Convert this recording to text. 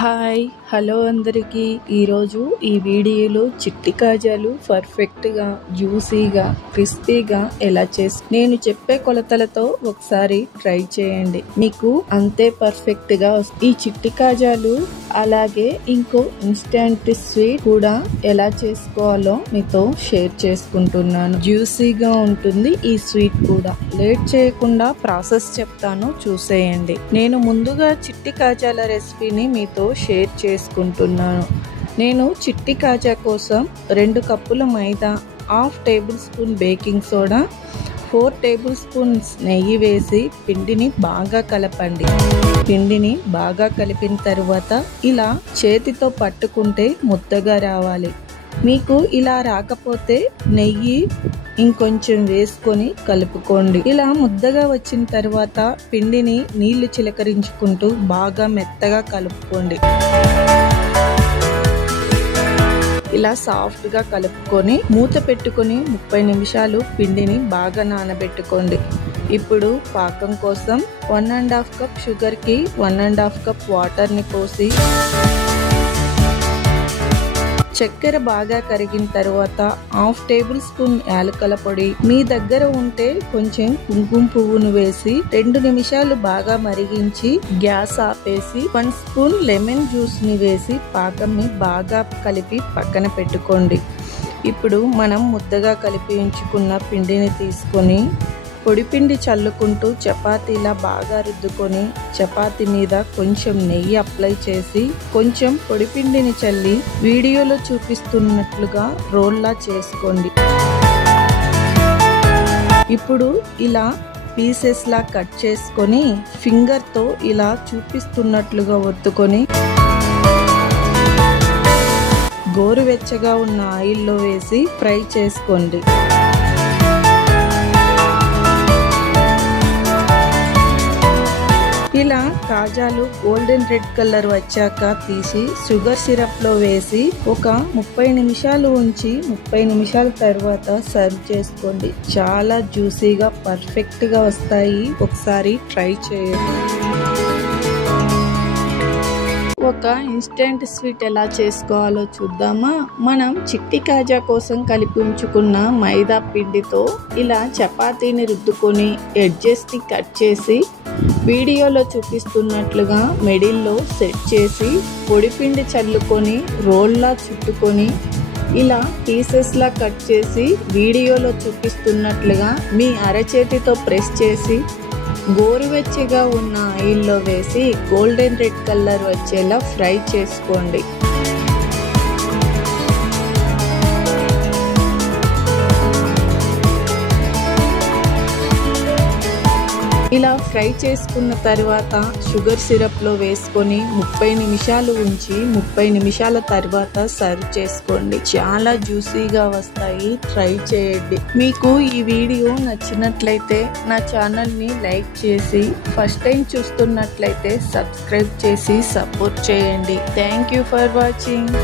Hi hello అందరికీ ఈరోజు ఈ వీడియోలో చిట్టి కాజాలు పర్ఫెక్ట్గా జ్యూసీగా క్రిస్పీగా ఎలా నేను చెప్పే కొలతలతో ఒకసారి ట్రై చేయండి, మీకు అంతే పర్ఫెక్ట్గా ఈ చిట్టి కాజాలు అలాగే ఇంకో ఇన్స్టెంట్ స్వీట్ కూడా ఎలా చేసుకోవాలో మీతో షేర్ చేసుకుంటున్నాను. జ్యూసీగా ఉంటుంది ఈ స్వీట్ కూడా. లేట్ చేయకుండా ప్రాసెస్ చెప్తాను, చూసేయండి. నేను ముందుగా చిట్టి కాజాల రెసిపీని మీతో షేర్ చేసుకుంటున్నాను. నేను చిట్టి కాజా కోసం 2 కప్పుల maida, half tablespoon baking soda, 4 tablespoons నెయ్యి వేసి పిండిని బాగా కలపండి. పిండిని బాగా కలిపిన తర్వాత ఇలా చేతితో పట్టుకుంటే ముద్దగా రావాలి. మీకు ఇలా రాకపోతే నెయ్యి ఇంకొంచెం వేసుకొని కలుపుకోండి. ఇలా ముద్దగా వచ్చిన తర్వాత పిండిని నీళ్లు చిలకరించుకుంటూ బాగా మెత్తగా కలుపుకోండి. ఇలా సాఫ్ట్ గా కలుపుకొని మూత పెట్టుకొని 30 నిమిషాలు పిండిని బాగా నానబెట్టుకోండి. ఇప్పుడు పాకం కోసం 1½ కప్ షుగర్ కి 1½ కప్ వాటర్ ని పోసి చక్కెర బాగా కరిగిన తర్వాత హాఫ్ టేబుల్ స్పూన్ యాలకుల పొడి, మీ దగ్గర ఉంటే కొంచెం కుంకుమ పువ్వును వేసి 2 నిమిషాలు బాగా మరిగించి గ్యాస్ ఆపేసి 1 స్పూన్ లెమన్ జ్యూస్ ని వేసి పాకంని బాగా కలిపి పక్కన పెట్టుకోండి. ఇప్పుడు మనం ముద్దగా కలిపి ఉంచుకున్న పిండిని తీసుకొని పొడిపిండి చల్లుకుంటూ చపాతీలా బాగా రుద్దుకొని చపాతీ మీద కొంచెం నెయ్యి అప్లై చేసి కొంచెం పొడిపిండిని చల్లి వీడియోలో చూపిస్తున్నట్లుగా రోల్లా చేసుకోండి. ఇప్పుడు ఇలా పీసెస్ లా కట్ చేసుకొని ఫింగర్తో ఇలా చూపిస్తున్నట్లుగా ఒత్తుకొని గోరువెచ్చగా ఉన్న ఆయిల్లో వేసి ఫ్రై చేసుకోండి. ఇలా కాజాలు గోల్డెన్ రెడ్ కలర్ వచ్చాక తీసి షుగర్ సిరప్ లో వేసి ఒక 30 నిమిషాలు ఉంచి 30 నిమిషాల తర్వాత సర్వ్ చేసుకోండి. చాలా జ్యూసీగా పర్ఫెక్ట్ గా వస్తాయి, ఒకసారి ట్రై చేయండి. ఒక ఇన్స్టెంట్ స్వీట్ ఎలా చేసుకోవాలో చూద్దామా. మనం చిట్టి కాజా కోసం కలిపి ఉంచుకున్న మైదా పిండితో ఇలా చపాతీని రుద్దుకొని ఎడ్జెస్ ని కట్ చేసి వీడియోలో చూపిస్తున్నట్లుగా మిడిల్లో సెట్ చేసి పొడిపిండి చల్లుకొని రోల్లా చుట్టుకొని ఇలా పీసెస్ లా కట్ చేసి వీడియోలో చూపిస్తున్నట్లుగా మీ అరచేతితో ప్రెస్ చేసి గోరువెచ్చగా ఉన్న ఆయిల్లో వేసి గోల్డెన్ రెడ్ కలర్ వచ్చేలా ఫ్రై చేసుకోండి. ఇలా ఫ్రై చేసుకున్న తర్వాత షుగర్ సిరప్ లో వేసుకొని 30 నిమిషాలు ఉంచి 30 నిమిషాల తర్వాత సర్వ్ చేసుకోండి. చాలా జ్యూసీగా వస్తాయి, ట్రై చేయండి. మీకు ఈ వీడియో నచ్చినట్లయితే నా ఛానల్ ని లైక్ చేసి, ఫస్ట్ టైం చూస్తున్నట్లయితే సబ్స్క్రైబ్ చేసి సపోర్ట్ చేయండి. Thank you for watching.